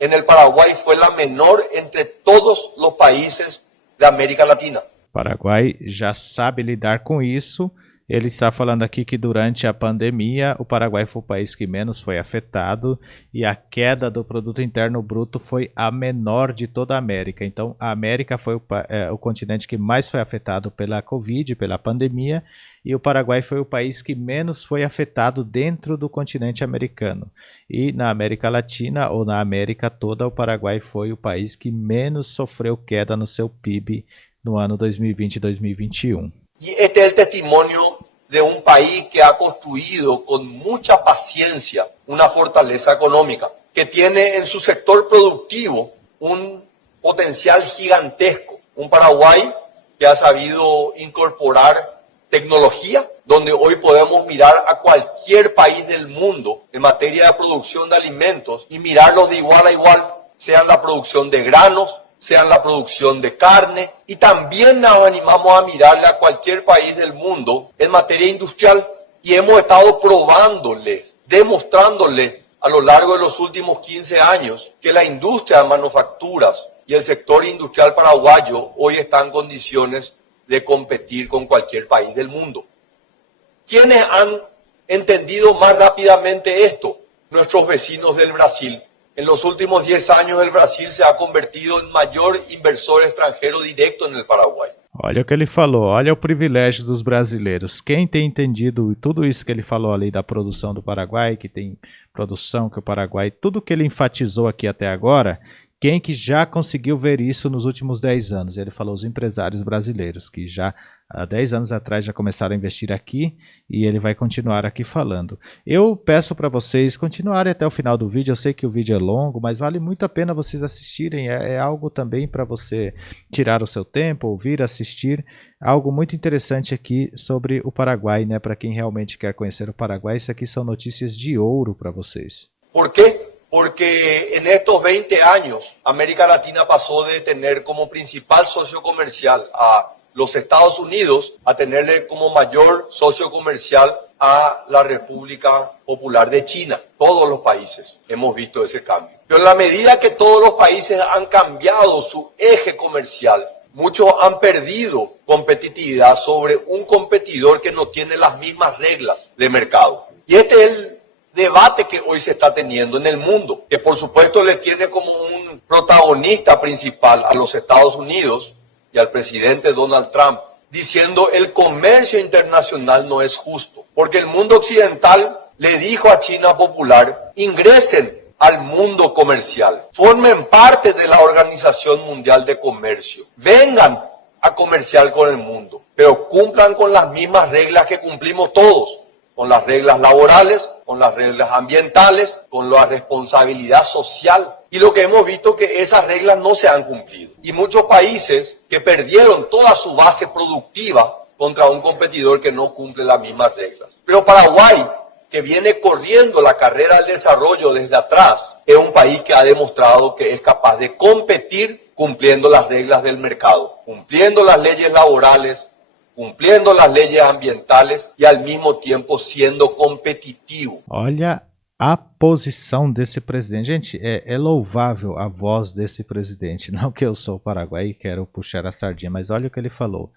en el Paraguay fue la menor entre todos los países de América Latina. Paraguai já sabe lidar com isso. Ele está falando aqui que durante a pandemia o Paraguai foi o país que menos foi afetado e a queda do produto interno bruto foi a menor de toda a América. Então a América foi o continente que mais foi afetado pela Covid, pela pandemia, e o Paraguai foi o país que menos foi afetado dentro do continente americano. E na América Latina ou na América toda, o Paraguai foi o país que menos sofreu queda no seu PIB no ano 2020 e 2021. Y este es el testimonio de un país que ha construido con mucha paciencia una fortaleza económica, que tiene en su sector productivo un potencial gigantesco. Un Paraguay que ha sabido incorporar tecnología, donde hoy podemos mirar a cualquier país del mundo en materia de producción de alimentos y mirarlos de igual a igual, sea la producción de granos, sea la producción de carne, y también nos animamos a mirarle a cualquier país del mundo en materia industrial, y hemos estado probándoles, demostrándoles a lo largo de los últimos 15 años que la industria de manufacturas y el sector industrial paraguayo hoy está en condiciones de competir con cualquier país del mundo. ¿Quiénes han entendido más rápidamente esto? Nuestros vecinos del Brasil. En los últimos 10 años el Brasil se ha convertido en mayor inversor extranjero directo en el Paraguay. Olha o que ele falou, olha o privilégio dos brasileiros. Quem tem entendido tudo isso que ele falou ali da produção do Paraguai, que tem produção que o Paraguai, tudo que ele enfatizou aqui até agora, Quem que já conseguiu ver isso nos últimos 10 anos? Ele falou os empresários brasileiros, que já há 10 anos atrás já começaram a investir aqui, e ele vai continuar aqui falando. Eu peço para vocês continuarem até o final do vídeo. Eu sei que o vídeo é longo, mas vale muito a pena vocês assistirem. É algo também para você tirar o seu tempo, ouvir, assistir. Algo muito interessante aqui sobre o Paraguai, né? Para quem realmente quer conhecer o Paraguai, isso aqui são notícias de ouro para vocês. ¿Por qué? Porque en estos 20 años América Latina pasó de tener como principal socio comercial a los Estados Unidos a tenerle como mayor socio comercial a la República Popular de China. Todos los países hemos visto ese cambio. Pero en la medida que todos los países han cambiado su eje comercial, muchos han perdido competitividad sobre un competidor que no tiene las mismas reglas de mercado. Y este es el debate que hoy se está teniendo en el mundo, que por supuesto le tiene como un protagonista principal a los Estados Unidos y al presidente Donald Trump, diciendo el comercio internacional no es justo, porque el mundo occidental le dijo a China Popular, ingresen al mundo comercial, formen parte de la Organización Mundial de Comercio, vengan a comerciar con el mundo, pero cumplan con las mismas reglas que cumplimos todos, con las reglas laborales, con las reglas ambientales, con la responsabilidad social. Y lo que hemos visto es que esas reglas no se han cumplido. Y muchos países que perdieron toda su base productiva contra un competidor que no cumple las mismas reglas. Pero Paraguay, que viene corriendo la carrera del desarrollo desde atrás, es un país que ha demostrado que es capaz de competir cumpliendo las reglas del mercado, cumpliendo las leyes laborales, cumpliendo las leyes ambientales e ao mesmo tempo sendo competitivo. Olha a posição desse presidente. Gente, é louvável a voz desse presidente. Não que eu sou paraguai e quero puxar a sardinha, mas olha o que ele falou.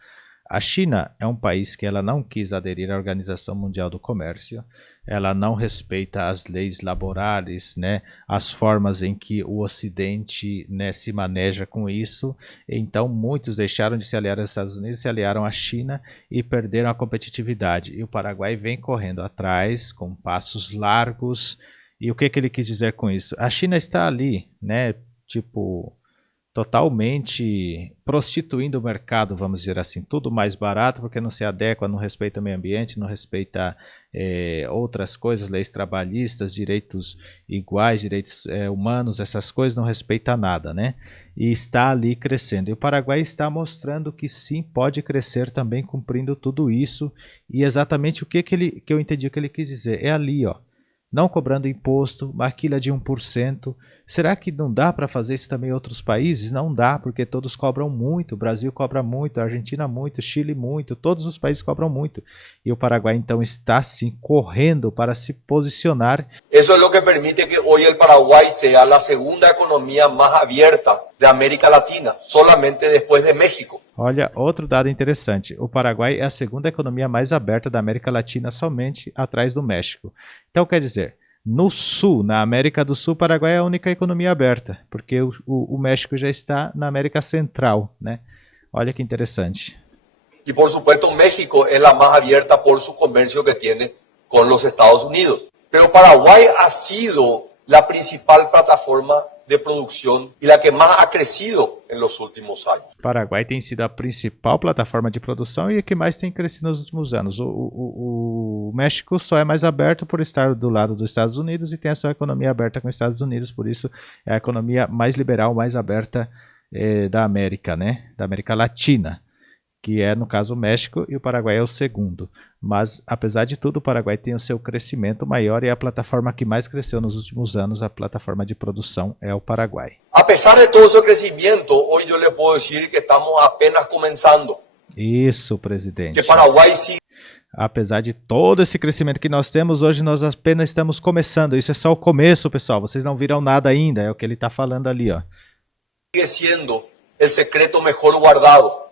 A China é um país que ela não quis aderir à Organização Mundial do Comércio, ela não respeita as leis laborais, né, as formas em que o Ocidente, né, se maneja com isso, então muitos deixaram de se aliar aos Estados Unidos, se aliaram à China e perderam a competitividade. E o Paraguai vem correndo atrás com passos largos. E o que ele quis dizer com isso? A China está ali, né, tipo, totalmente prostituindo o mercado, vamos dizer assim, tudo mais barato porque não se adequa, não respeita o meio ambiente, não respeita outras coisas, leis trabalhistas, direitos iguais, direitos humanos, essas coisas, não respeita nada, né? E está ali crescendo. E o Paraguai está mostrando que sim, pode crescer também cumprindo tudo isso. E exatamente o que eu entendi que ele quis dizer, é ali, ó. Não cobrando imposto, maquila de 1%. Será que não dá para fazer isso também em outros países? Não dá, porque todos cobram muito. O Brasil cobra muito, a Argentina muito, Chile muito, todos os países cobram muito. E o Paraguai então está sim correndo para se posicionar. Isso é o que permite que hoje o Paraguai seja a segunda economia mais aberta da América Latina, solamente depois de México. Olha, outro dado interessante, o Paraguai é a segunda economia mais aberta da América Latina, somente atrás do México. Então quer dizer, no sul, na América do Sul, o Paraguai é a única economia aberta, porque o México já está na América Central, né? Olha que interessante. E por supuesto México é a mais aberta por seu comércio que tem com os Estados Unidos. Mas o Paraguai ha sido a principal plataforma de produção e a que mais ha crescido em los últimos anos. O Paraguai tem sido a principal plataforma de produção e a que mais tem crescido nos últimos anos. O México só é mais aberto por estar do lado dos Estados Unidos e tem a sua economia aberta com os Estados Unidos, por isso é a economia mais liberal, mais aberta da América, né? Da América Latina, que é, no caso, o México, e o Paraguai é o segundo. Mas, apesar de tudo, o Paraguai tem o seu crescimento maior e a plataforma que mais cresceu nos últimos anos, a plataforma de produção, é o Paraguai. Apesar de todo o seu crescimento, hoje eu lhe posso dizer que estamos apenas começando. Isso, presidente. Que Paraguai sim. Apesar de todo esse crescimento que nós temos, hoje nós apenas estamos começando. Isso é só o começo, pessoal. Vocês não viram nada ainda, é o que ele está falando ali, ó. Sigue sendo o secreto melhor guardado.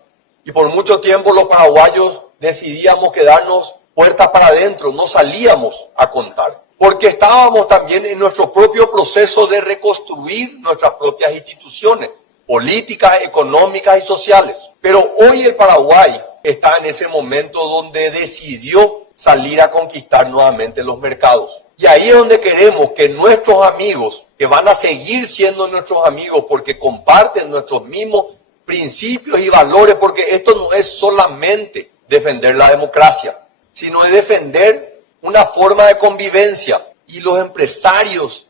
Y por mucho tiempo los paraguayos decidíamos quedarnos puertas para adentro, no salíamos a contar, porque estábamos también en nuestro propio proceso de reconstruir nuestras propias instituciones políticas, económicas y sociales. Pero hoy el Paraguay está en ese momento donde decidió salir a conquistar nuevamente los mercados. Y ahí es donde queremos que nuestros amigos, que van a seguir siendo nuestros amigos porque comparten nuestros mismos principios y valores, porque esto no es solamente defender la democracia, sino es defender una forma de convivencia. Y los empresarios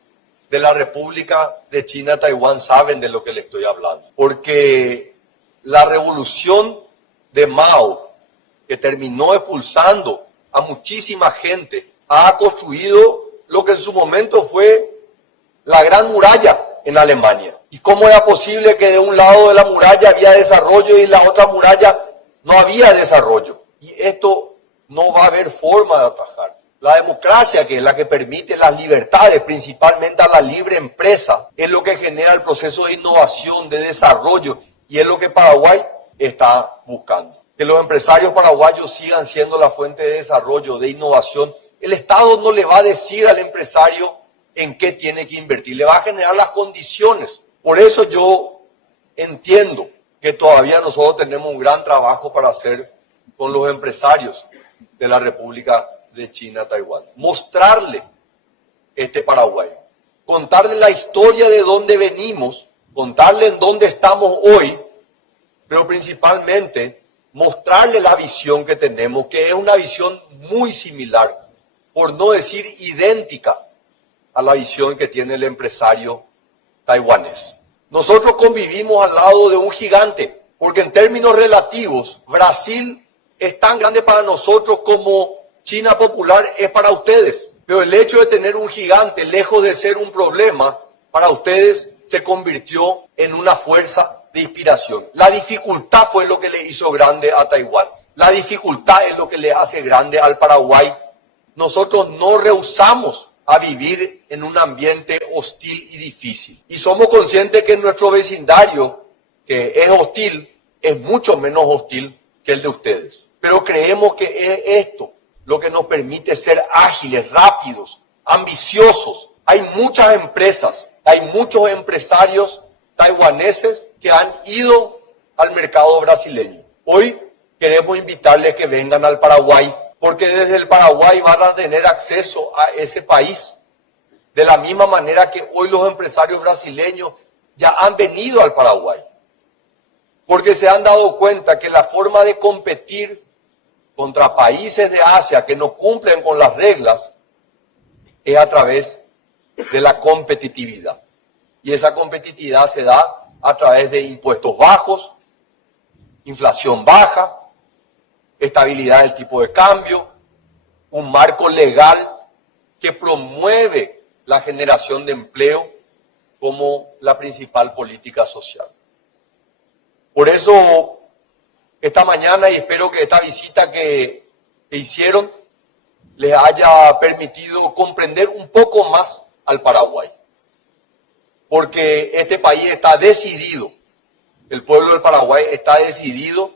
de la República de China, Taiwán, saben de lo que les estoy hablando. Porque la revolución de Mao, que terminó expulsando a muchísima gente, ha construido lo que en su momento fue la Gran Muralla en Alemania. ¿Y cómo era posible que de un lado de la muralla había desarrollo y en la otra muralla no había desarrollo? Y esto no va a haber forma de atajar. La democracia, que es la que permite las libertades, principalmente a la libre empresa, es lo que genera el proceso de innovación, de desarrollo, y es lo que Paraguay está buscando. Que los empresarios paraguayos sigan siendo la fuente de desarrollo, de innovación. El Estado no le va a decir al empresario en qué tiene que invertir, le va a generar las condiciones. Por eso yo entiendo que todavía nosotros tenemos un gran trabajo para hacer con los empresarios de la República de China, Taiwán. Mostrarle este Paraguay, contarle la historia de dónde venimos, contarle en dónde estamos hoy, pero principalmente mostrarle la visión que tenemos, que es una visión muy similar, por no decir idéntica, a la visión que tiene el empresario taiwanés. Nosotros convivimos al lado de un gigante, porque en términos relativos, Brasil es tan grande para nosotros como China popular es para ustedes. Pero el hecho de tener un gigante, lejos de ser un problema, para ustedes se convirtió en una fuerza de inspiración. La dificultad fue lo que le hizo grande a Taiwán. La dificultad es lo que le hace grande al Paraguay. Nosotros no rehusamos a vivir en un ambiente hostil y difícil. Y somos conscientes que nuestro vecindario, que es hostil, es mucho menos hostil que el de ustedes. Pero creemos que es esto lo que nos permite ser ágiles, rápidos, ambiciosos. Hay muchas empresas, hay muchos empresarios taiwaneses que han ido al mercado brasileño. Hoy queremos invitarles a que vengan al Paraguay, porque desde el Paraguay van a tener acceso a ese país. De la misma manera que hoy los empresarios brasileños ya han venido al Paraguay. Porque se han dado cuenta que la forma de competir contra países de Asia que no cumplen con las reglas es a través de la competitividad. Y esa competitividad se da a través de impuestos bajos, inflación baja, estabilidad del tipo de cambio, un marco legal que promueve la generación de empleo como la principal política social. Por eso, esta mañana, y espero que esta visita que hicieron les haya permitido comprender un poco más al Paraguay. Porque este país está decidido, el pueblo del Paraguay está decidido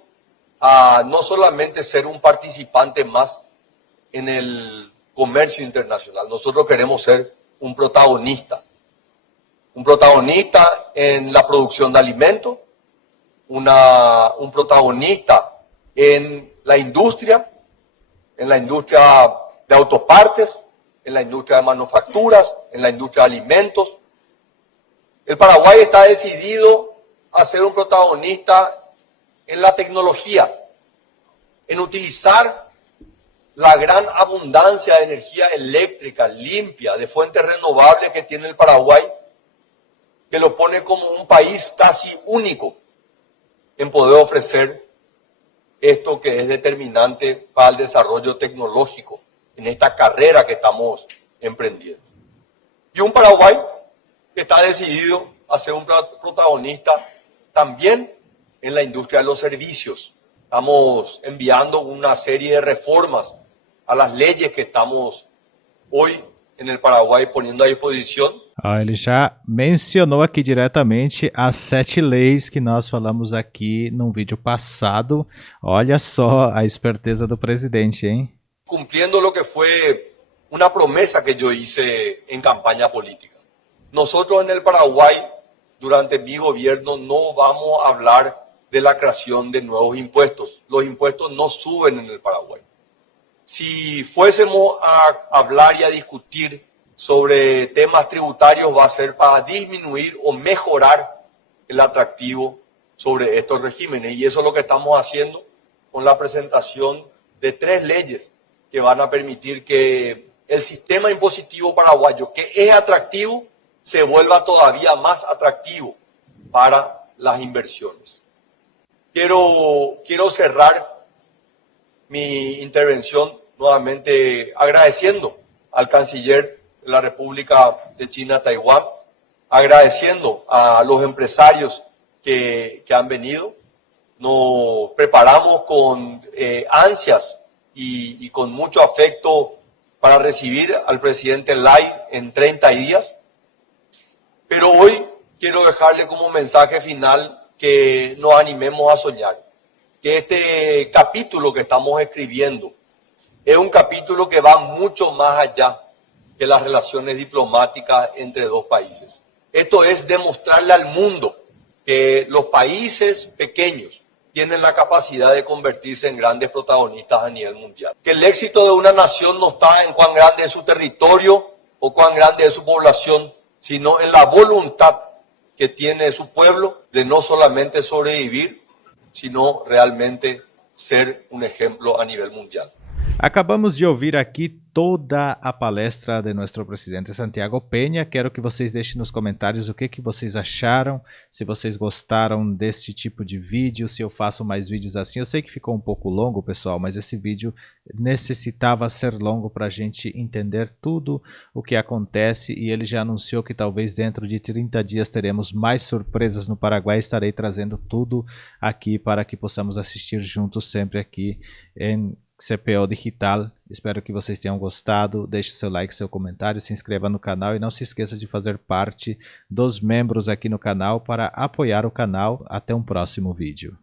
a no solamente ser un participante más en el comercio internacional. Nosotros queremos ser un protagonista en la producción de alimentos, un protagonista en la industria de autopartes, en la industria de manufacturas, en la industria de alimentos. El Paraguay está decidido a ser un protagonista en la tecnología, en utilizar la gran abundancia de energía eléctrica limpia, de fuentes renovables que tiene el Paraguay, que lo pone como un país casi único en poder ofrecer esto que es determinante para el desarrollo tecnológico en esta carrera que estamos emprendiendo. Y un Paraguay que está decidido a ser un protagonista también en la industria de los servicios. Estamos enviando una serie de reformas a las leyes que estamos hoy en el Paraguay poniendo a disposición. Ele já mencionou aqui diretamente as 7 leis que nós falamos aqui num vídeo passado. Olha só a esperteza do presidente, hein? Cumpliendo lo que fue una promesa que yo hice en campaña política. Nosotros en el Paraguay, durante mi gobierno, no vamos a hablar de la creación de nuevos impuestos. Los impuestos no suben en el Paraguay. Si fuésemos a hablar y a discutir sobre temas tributarios, va a ser para disminuir o mejorar el atractivo sobre estos regímenes. Y eso es lo que estamos haciendo con la presentación de 3 leyes que van a permitir que el sistema impositivo paraguayo, que es atractivo, se vuelva todavía más atractivo para las inversiones. Quiero cerrar mi intervención nuevamente agradeciendo al canciller de la República de China, Taiwán, agradeciendo a los empresarios que han venido. Nos preparamos con ansias y con mucho afecto para recibir al presidente Lai en 30 días. Pero hoy quiero dejarle como mensaje final que nos animemos a soñar, que este capítulo que estamos escribiendo es un capítulo que va mucho más allá que las relaciones diplomáticas entre 2 países. Esto es demostrarle al mundo que los países pequeños tienen la capacidad de convertirse en grandes protagonistas a nivel mundial. Que el éxito de una nación no está en cuán grande es su territorio o cuán grande es su población, sino en la voluntad que tiene su pueblo de no solamente sobrevivir, sino realmente ser un ejemplo a nivel mundial. Acabamos de ouvir aqui toda a palestra de nosso presidente Santiago Peña. Quero que vocês deixem nos comentários o que vocês acharam, se vocês gostaram deste tipo de vídeo, se eu faço mais vídeos assim. Eu sei que ficou um pouco longo, pessoal, mas esse vídeo necessitava ser longo para a gente entender tudo o que acontece, e ele já anunciou que talvez dentro de 30 dias teremos mais surpresas no Paraguai. Estarei trazendo tudo aqui para que possamos assistir juntos sempre aqui em CPO Digital. Espero que vocês tenham gostado. Deixe seu like, seu comentário, se inscreva no canal e não se esqueça de fazer parte dos membros aqui no canal para apoiar o canal. Até um próximo vídeo.